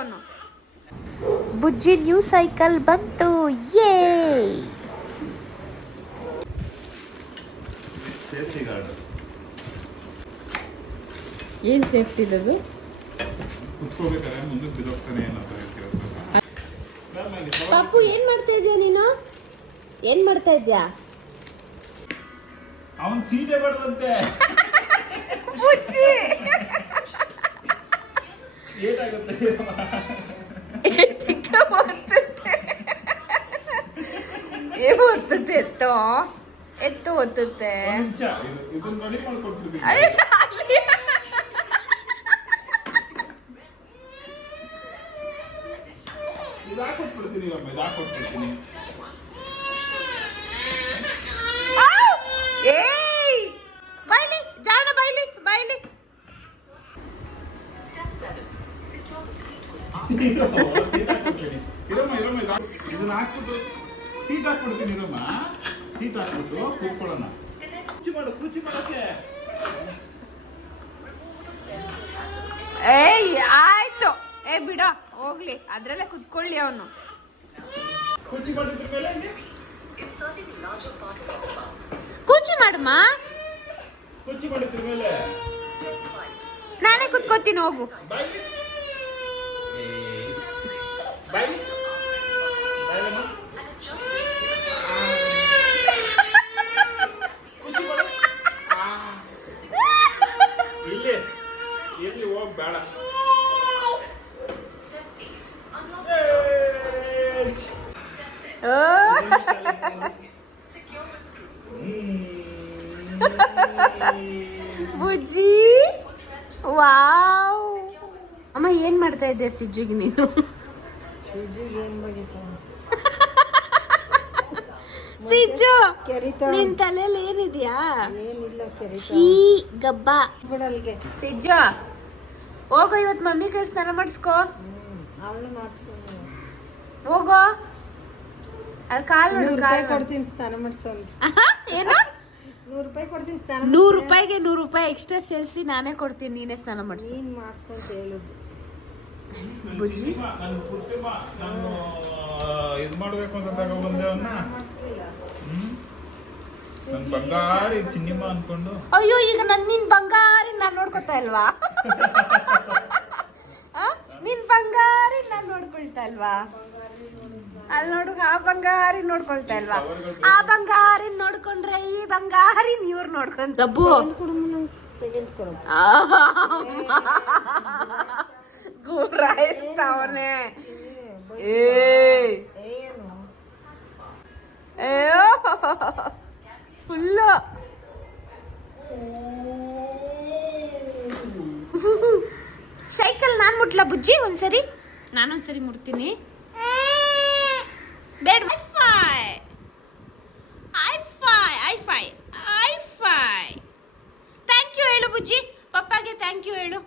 ಅವನು. ಬುಜ್ಜಿ new cycle ಬಂತು. ಯೇ ಏನ್ ಸೇಫ್ಟಿ ಇಲ್ಲದು? ಪಾಪು ಏನ್ ಮಾಡ್ತಾ ಇದ್ಯಾ ನೀನು? ಏನ್ ಮಾಡ್ತಾ ಇದ್ಯಾ? ಅವನ್ ಸೀಟೆ ಬಡದಂತೆ. ಬುಜ್ಜಿ ಏನಾಗುತ್ತೆ? ಒತ್ತುತ್ತೆ ಎತ್ತೋ ಎತ್ತು ಒತ್ತುತ್ತೆ. ಇದನ್ನ ರೆಡಿ ಮಾಡ್ಕೊಟ್ಬಿಡ್ತೀನಿ. ಇದಾಕೊಟ್ಬಿಡ್ತೀನಿ ಅಮ್ಮ, ಇದಾಕೊಟ್ಬಿಡ್ತೀನಿ. ಏಯ್ ಬೈಲಿ ಜಾಣ, ಬೈಲಿ ಬೈಲಿ. ಇದನ್ನ ಹಾಕ್ಬಿಟ್ಟು ಸೀಟ್ ಹಾಕ್ಬಿಡ್ತೀನಿ. ಇರಮ್ಮ, ಸೀಟ್ ಹಾಕ್ಬಿಟ್ಟು ಕೂತ್ಕೊಳ್ಳೋಣ. ಕುರ್ಚಿ ಮಾಡೋಕೆ. ಏಯ್ ಆಯ್ತು, ಬಿಡ ಹೋಗ್ಲಿ, ಅದ್ರಲ್ಲೇ ಕುತ್ಕೊಳ್ಳಿ ಅವನು. ಕುರ್ಚಿ ಮಾಡಿದ್ರ ಮೇಲೆ ಕೂಚಿ ಮಾಡಮ್ಮ, ಕುರ್ಚಿ ಮಾಡಿದ್ರ ಮೇಲೆ ನಾನೇ ಕುತ್ಕೋತೀನಿ, ಹೋಗು. ಇಲ್ಲಿ ಹೋಗ್ ಬೇಡ. ಬುಜ್ಜಿ ವಾವ್. ಅಮ್ಮ ಏನ್ ಮಾಡ್ತಾ ಇದ್ದೆ ಸಿಜ್ಜಿಗೆ ನೀನು? ಸಿಜ್ಜು ನಿನ್ ತಲೆಯಲ್ಲಿ ಏನಿದ್ಯಾ? ಶೀ ಗಬ್ಬ. ಸಿಜ್ಜು ಹೋಗೋ, ಇವತ್ತು ಮಮ್ಮಿ ಕೈ ಸ್ನಾನ ಮಾಡಿಸ್ಕೋ. ಹೋಗೋ, ಅದು ಕಾಲು ಕೊಡ್ತೀನಿ ಸ್ನಾನ ಮಾಡಿಸೋನು. ಏನು? 100 ರೂಪಾಯಿ ಕೊಡ್ತೀನಿ ಸ್ನಾನ. 100 ರೂಪಾಯಿಗೆ 100 ರೂಪಾಯಿ ಎಕ್ಸ್ಟ್ರಾ ಸೇರಿಸಿ ನಾನೇ ಕೊಡ್ತೀನಿ, ನೀನೇ ಸ್ನಾನ ಮಾಡಿಸಿ. ನೀನ್ ಮಾಡಿಸು ಅಂತ ಹೇಳಿದ್ದು ಬುಜ್ಜಿ. ನಾನು ಇದು ಮಾಡ್ಬೇಕು ಅಂತ ತಗೊಂಡ್ಬಂದೆ ಅವನ್ನ. ನನ್ ಬಂಗಾರಿ ಚಿನ್ನಿಮ್ಮ ಅನ್ಕೊಂಡು. ಅಯ್ಯೋ, ಈಗ ನಿನ್ ಬಂಗಾರಿ ನಾನ್ ನೋಡ್ಕೊತಾ ಇಲ್ವಾ? ನಿನ್ ಬಂಗಾರಿ ನಾನ್ ನೋಡ್ಕೊಳ್ತಾ ಇಲ್ವಾ? ಅಲ್ಲಿ ನೋಡು, ಆ ಬಂಗಾರಿ ನೋಡ್ಕೊಳ್ತಾ ಇಲ್ವಾ? ಆ ಬಂಗಾರಿ ನೋಡ್ಕೊಂಡ್ರೆ ಈ ಬಂಗಾರಿ ಇವ್ರು ನೋಡ್ಕೊಂಡ್ ಗಬ್ಬು ಗುರಾಯಿಸ್ತಾವನೆ. ಫುಲ್ಲು ಸೈಕಲ್ ನಾನ್ ಮುಟ್ಲಾ ಬುಜ್ಜಿ? ಒಂದ್ಸರಿ ನಾನೊಂದ್ಸರಿ ಮುಟ್ತೀನಿ. ಬೇಡ. ಥ್ಯಾಂಕ್ ಯು ಹೇಳು ಬುಜ್ಜಿ, ಪಪ್ಪಾಗೆ ಥ್ಯಾಂಕ್ ಯು ಹೇಳು.